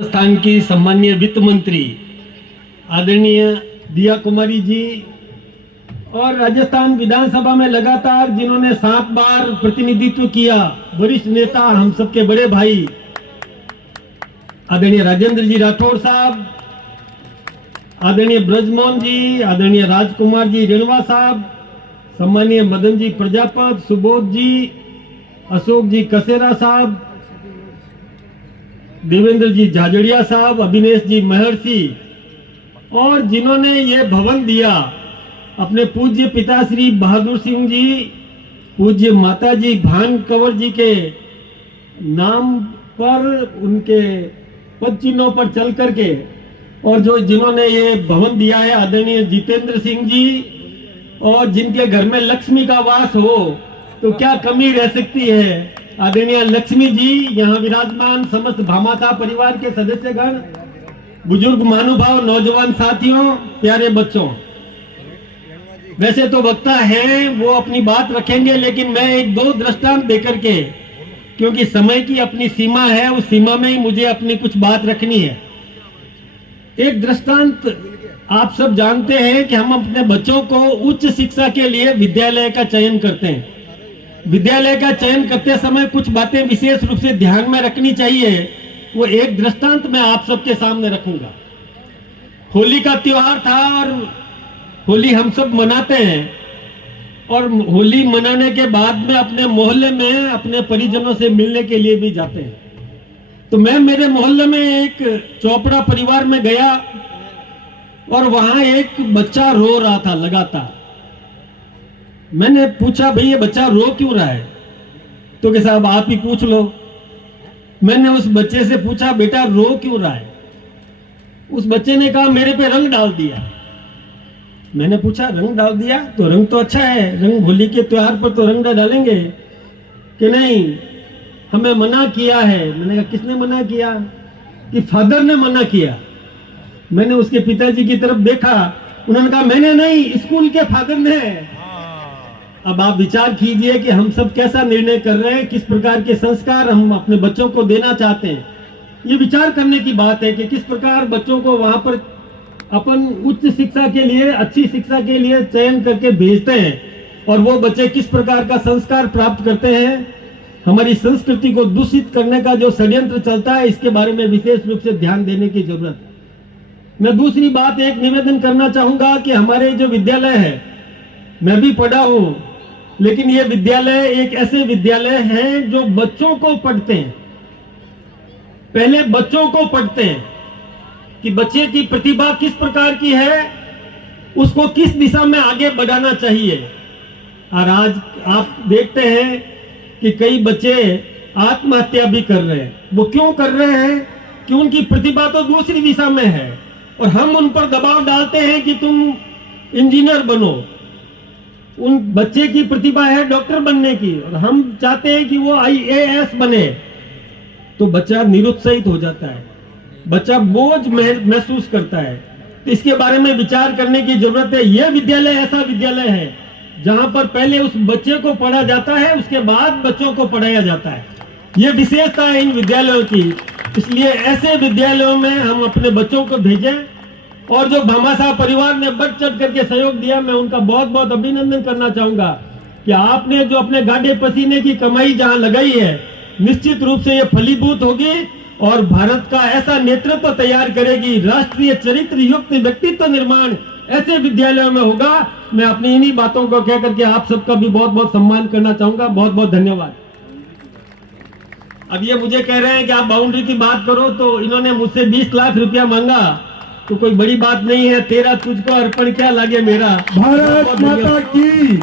राजस्थान की सम्मानीय वित्त मंत्री आदरणीय दिया कुमारी जी और राजस्थान विधानसभा में लगातार जिन्होंने 7 बार प्रतिनिधित्व किया, वरिष्ठ नेता हम सबके बड़े भाई आदरणीय राजेंद्र जी राठौड़ साहब, आदरणीय ब्रजमोहन जी, आदरणीय राजकुमार जी रेणवा साहब, सम्मानीय मदन जी प्रजापत, सुबोध जी, अशोक जी कसेरा साहब, देवेंद्र जी झाजड़िया साहब, अभिनेश जी महर्षि और जिन्होंने ये भवन दिया अपने पूज्य पिता श्री बहादुर सिंह जी, पूज्य माता जी भान कंवर जी के नाम पर, उनके पद चिन्हों पर चल करके, और जो जिन्होंने ये भवन दिया है आदरणीय जितेंद्र सिंह जी, और जिनके घर में लक्ष्मी का वास हो तो क्या कमी रह सकती है। आदरणीय लक्ष्मी जी यहाँ विराजमान समस्त भामाता परिवार के सदस्यगण, बुजुर्ग महानुभाव, नौजवान साथियों, प्यारे बच्चों, वैसे तो वक्ता है वो अपनी बात रखेंगे, लेकिन मैं एक दो दृष्टांत देकर के, क्योंकि समय की अपनी सीमा है, उस सीमा में ही मुझे अपनी कुछ बात रखनी है। एक दृष्टांत, आप सब जानते हैं कि हम अपने बच्चों को उच्च शिक्षा के लिए विद्यालय का चयन करते हैं। विद्यालय का चयन करते समय कुछ बातें विशेष रूप से ध्यान में रखनी चाहिए। वो एक दृष्टांत मैं आप सबके सामने रखूंगा। होली का त्योहार था और होली हम सब मनाते हैं, और होली मनाने के बाद में अपने मोहल्ले में अपने परिजनों से मिलने के लिए भी जाते हैं। तो मैं मेरे मोहल्ले में एक चोपड़ा परिवार में गया और वहां एक बच्चा रो रहा था लगातार। मैंने पूछा, भाई ये बच्चा रो क्यों रहा है? तो कि साहब आप ही पूछ लो। मैंने उस बच्चे से पूछा, बेटा रो क्यों रहा है? उस बच्चे ने कहा, मेरे पे रंग डाल दिया। मैंने पूछा, रंग डाल दिया? तो रंग तो अच्छा है, रंग होली के त्योहार पर तो रंग डालेंगे। कि नहीं, हमें मना किया है। मैंने कहा, किसने मना किया? कि फादर ने मना किया। मैंने उसके पिताजी की तरफ देखा, उन्होंने कहा, मैंने नहीं, स्कूल के फादर ने। अब आप विचार कीजिए कि हम सब कैसा निर्णय कर रहे हैं, किस प्रकार के संस्कार हम अपने बच्चों को देना चाहते हैं। ये विचार करने की बात है कि किस प्रकार बच्चों को वहां पर अपन उच्च शिक्षा के लिए, अच्छी शिक्षा के लिए चयन करके भेजते हैं, और वो बच्चे किस प्रकार का संस्कार प्राप्त करते हैं। हमारी संस्कृति को दूषित करने का जो षड्यंत्र चलता है, इसके बारे में विशेष रूप से ध्यान देने की जरूरत है। मैं दूसरी बात एक निवेदन करना चाहूंगा कि हमारे जो विद्यालय है, मैं भी पढ़ा हूं, लेकिन ये विद्यालय एक ऐसे विद्यालय हैं जो बच्चों को पढ़ते हैं। पहले बच्चों को पढ़ते हैं कि बच्चे की प्रतिभा किस प्रकार की है, उसको किस दिशा में आगे बढ़ाना चाहिए। और आज आप देखते हैं कि कई बच्चे आत्महत्या भी कर रहे हैं। वो क्यों कर रहे हैं? कि उनकी प्रतिभा तो दूसरी दिशा में है, और हम उन पर दबाव डालते हैं कि तुम इंजीनियर बनो। उन बच्चे की प्रतिभा है डॉक्टर बनने की, और हम चाहते हैं कि वो IAS बने। तो बच्चा निरुत्साहित हो जाता है, बच्चा बोझ महसूस करता है। तो इसके बारे में विचार करने की जरूरत है। यह विद्यालय ऐसा विद्यालय है जहां पर पहले उस बच्चे को पढ़ा जाता है, उसके बाद बच्चों को पढ़ाया जाता है। यह विशेषता है इन विद्यालयों की। इसलिए ऐसे विद्यालयों में हम अपने बच्चों को भेजें। और जो भामाशाह परिवार ने बढ़ चढ़ करके सहयोग दिया, मैं उनका बहुत बहुत अभिनंदन करना चाहूंगा कि आपने जो अपने गाढ़े पसीने की कमाई जहां लगाई है, निश्चित रूप से ये फलीभूत होगी और भारत का ऐसा नेतृत्व तैयार करेगी। राष्ट्रीय चरित्र युक्त व्यक्तित्व निर्माण ऐसे विद्यालयों में होगा। मैं अपनी इन्हीं बातों को कह करके आप सबका भी बहुत बहुत सम्मान करना चाहूंगा। बहुत बहुत धन्यवाद। अब ये मुझे कह रहे हैं कि आप बाउंड्री की बात करो, तो इन्होंने मुझसे 20 लाख रुपया मांगा, तो कोई बड़ी बात नहीं है। तेरा तुझको अर्पण क्या लगे मेरा। भारत माता की